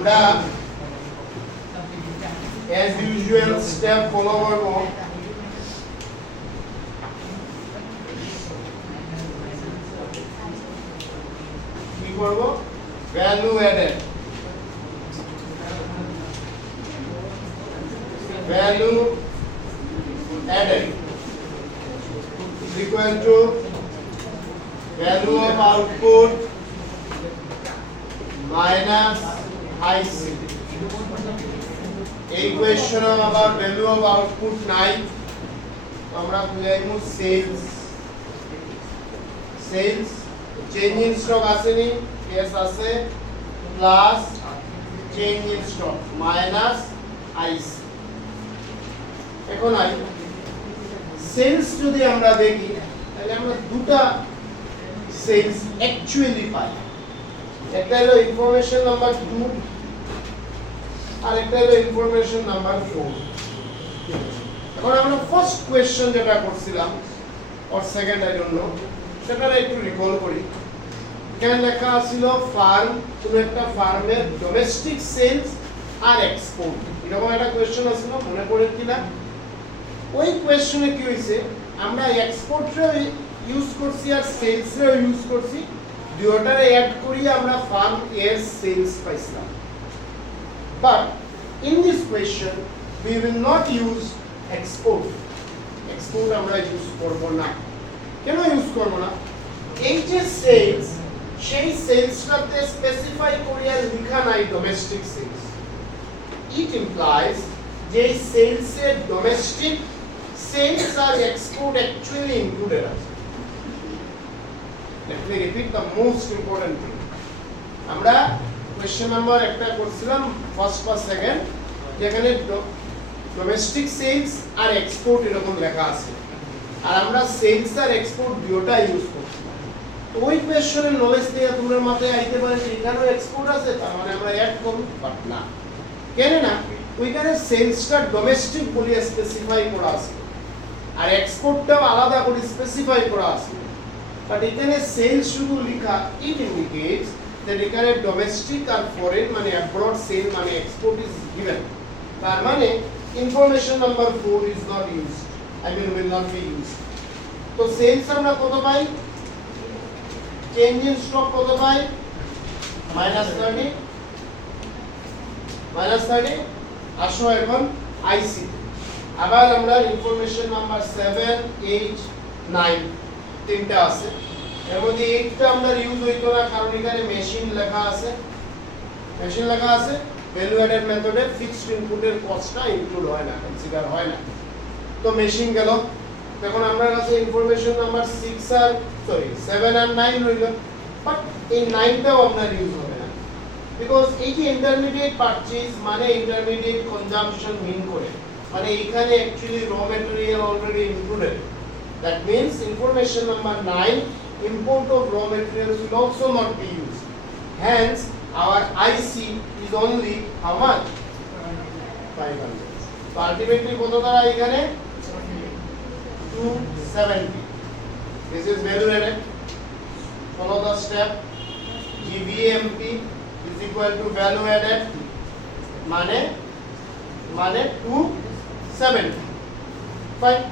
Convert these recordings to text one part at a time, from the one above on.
আমরা as usual step follow করব কি করব value added is equal to value of output minus IC এই কোশ্চেন আবার ভ্যালু অফ আউটপুট নাই আমরা বুঝাইমু সেলস চেঞ্জ ইন স্টক আসেনি এস আছে plus change in stock minus IC এখন আই সেলস যদি আমরা দেখি তাহলে আমরা দুটো সেলস অ্যাকচুয়ালি পাই একটা হলো ইনফরমেশন নাম্বার 2 আর একটা হলো ইনফরমেশন নাম্বার 4 এখন আমরা ফার্স্ট কোশ্চেন যেটা করছিলাম or second I don't know সেটা একটু রিকল করি এখানে লেখা ছিল ফার্ম তুমি একটা ফার্মের ডোমেস্টিক সেলস আর এক্সপোর্ট এরকম একটা কোশ্চেন আছিল মনে পড়ে কিনা ওই কোশ্চেনে কি হইছে আমরা এক্সপোর্টরে ইউজ করছি আর সেলসরে ইউজ করছি দুটোটারে অ্যাড করি আমরা ফার্ম এর সেলস পাইছিলাম but in this question we will not use export আমরা ইউজ করব না কেন ইউজ করব না এই যে সেলস সেই সেলসটাতে স্পেসিফাই করিয়া লেখা নাই ডোমেস্টিক সেলস it implies যে সেলসের ডোমেস্টিক সেলস আর এক্সপোর্ট actually included আছে let me repeat the most important thing আমরা কোশ্চেন নাম্বার একটা করছিলাম ফার্স্ট বা সেকেন্ড যেখানে ডোমেস্টিক সেলস আর এক্সপোর্ট এরকম লেখা আছে আর আমরা সেলস আর এক্সপোর্ট দুটোটা ইউজ করছিলাম তো ওই কোশ্চেনের নলেজ দিয়ে তোমার মাথায় আইতে পারে যে এখানেও এক্সপোর্ট আছে তার মানে আমরা অ্যাড করব বাট না কেন না ওইখানে সেলসটা ডোমেস্টিক বলে স্পেসিফাই করা আছে আর এক্সপোর্টটাও আলাদা করে স্পেসিফাই করা আছে বাট এখানে সেলস শুধু লেখা ইট ইন্ডিকেটস that এখানে ডোমেস্টিক আর ফরেন মানে অ্যাব্রড সেল মানে এক্সপোর্ট ইজ গিভেন তার মানে information number 4 is not used I mean will not be used তো সেলস আমরা কত পাই চেঞ্জ ইন স্টক কত পাই -30 আসো এখন আইসি আবার আমরা ইনফরমেশন নাম্বার 7 8 9 তিনটা আছে এর মধ্যে এইটা আমরা ইউজ হইতো না কারণ এখানে মেশিন লেখা আছে ভ্যালু অ্যাডেড মেথডে ফিক্সড ইনপুটের কস্টটা ইনক্লুড হয় না কনসিডার হয় না তো মেশিন গেল এখন আমরা কাছে ইনফরমেশন নাম্বার 6 আর 7 আর 9 রইল বাট এই 9টাও আপনার ইউজ হবে না বিকজ এই যে ইন্টারমিডিয়েট পারচেজ মানে ইন্টারমিডিয়েট কনজাম্পশন মিন করে মানে এখানে অ্যাকচুয়ালি র material already included that means information number 9 import of raw materials will also not be used. Hence, our IC is only how much? 500. So ultimately, কত দ্বারা এখানে 270. This is value added. Follow the step. GVAMP is equal to value added. মানে 270. Fine.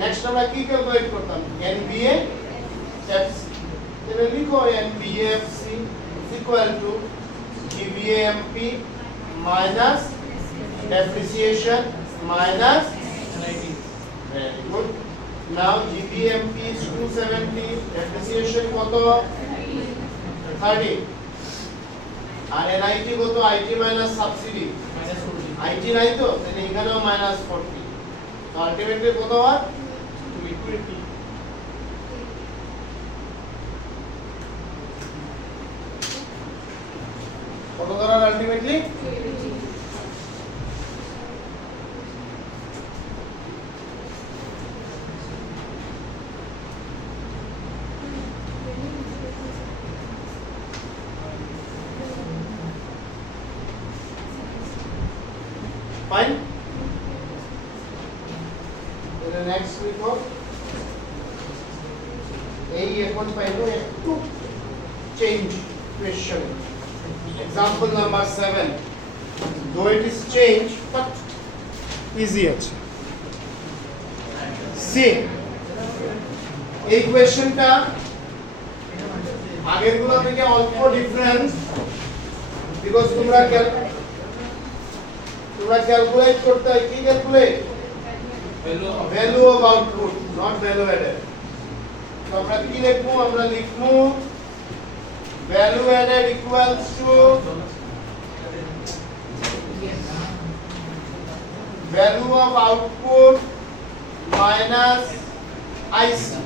Next আমরা কি ক্যালকুলেট করতাম? NBA FC. Then লিখো NBFC is equal to GVAMP minus depreciation minus 90. Very good. Now GVAMP is 270. Depreciation কত? 30. আর NIT কত? IT minus subsidy IT নাই তো তাহলে এখানেও minus 40. তো আলটিমেটলি কত হয়? 220. কত ধরার আলটিমেটলি ফাইন নেক্সট লিখো এই এখন পাইলো একটু change question example number 7 though it is changed but easy আছে সি এই কোশ্চেনটা আগের গুলো থেকে অল্প ডিফারেন্স বিকজ তোমরা ক্যালকুলেট করতে হয় কি calculate value of output net value added তো আমরা কি লিখবো আমরা লিখবো value added equals to value of output minus IC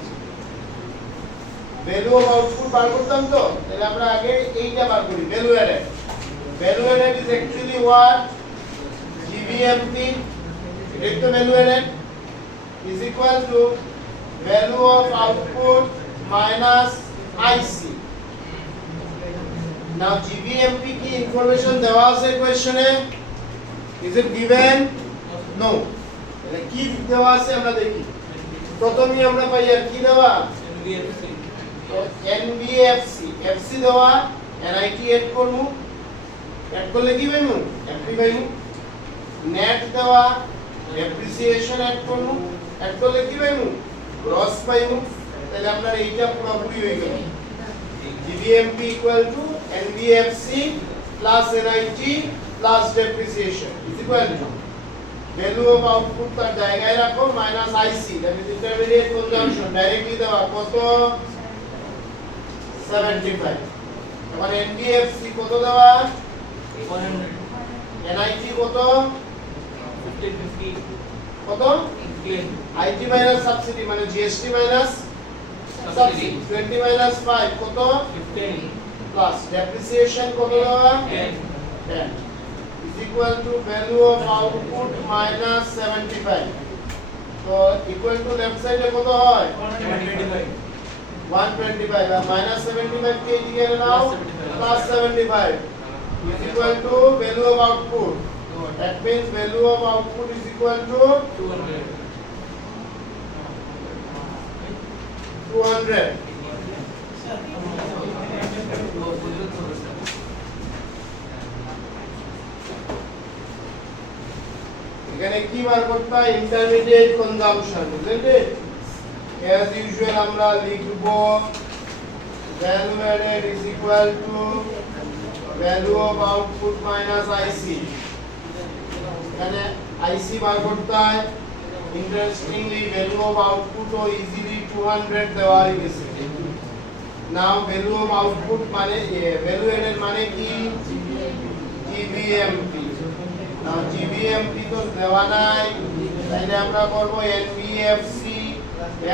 value of output বার করতাম তো তাহলে আমরা আগে এইটা বার করি value added is actually what GVMP এটা তো value added is equal to value of output minus IC now GVMP কি ইনফরমেশন দেওয়া আছে কোশ্চেনে is it given no তাহলে কি দেওয়া আছে আমরা দেখি প্রথমেই আমরা পাই আর কি দেওয়া তো NBFC FC দেওয়া NIT এড করব এড করলে কি পাইমু FP পাইমু নেট দেওয়া ডেপ্রিসিয়েশন এড করব এড করলে কি পাইমু গ্রস পাইমু তাহলে আমরা এইটা পুরোপুরি হয়ে গেল GVMP NBFC NIT depreciation is equal to value of output তার জায়গায় রাখো minus IC that is intermediate consumption directly দেওয়া কত 75 এখন NBFC কত দেওয়া 100 NIT কত 50 কত IT minus subsidy মানে GST minus subsidy 20 minus 5 কত 15 plus depreciation কত দেওয়া 10 is equal to value of output minus 75 so equal to left side এ কত হয় 125 আর minus 75 কে এদিকে নাও plus 75 is equal to value of output that means value of output is equal to 200 এখানে কি বার করতে হয় ইন্টারমিডিয়েট কনজাম্পশন বুঝলে as usual আমরা লিখব value added is equal to value of output minus IC এখানে IC বার করতে হয় interestingly value of output ও easily 200 দেওয়া হয়ে গেছে now value of output মানে value added মানে কি GVMP now GVMP তো দেওয়া নাই তাইলে আমরা করব NBFC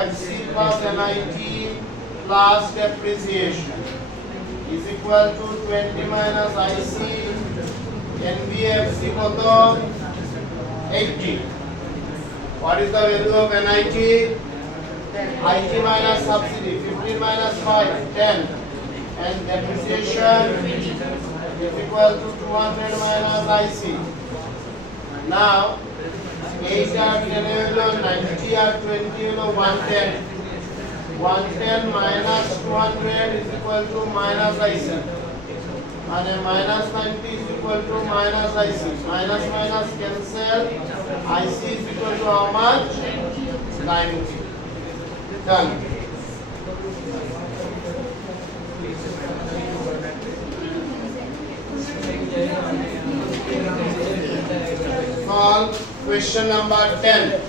FC plus NIT plus depreciation is equal to 20 minus IC NBFC কত 80 what is the value of NIT IT minus subsidy 15 minus 5 10 and depreciation is equal to 200 minus IC now 8 আর 10 হলো 90 আর 20 হলো 110 110 minus 200 is equal to minus IC মানে minus 90 is equal to minus IC minus minus cancel IC is equal to how much 90 done solve question number 10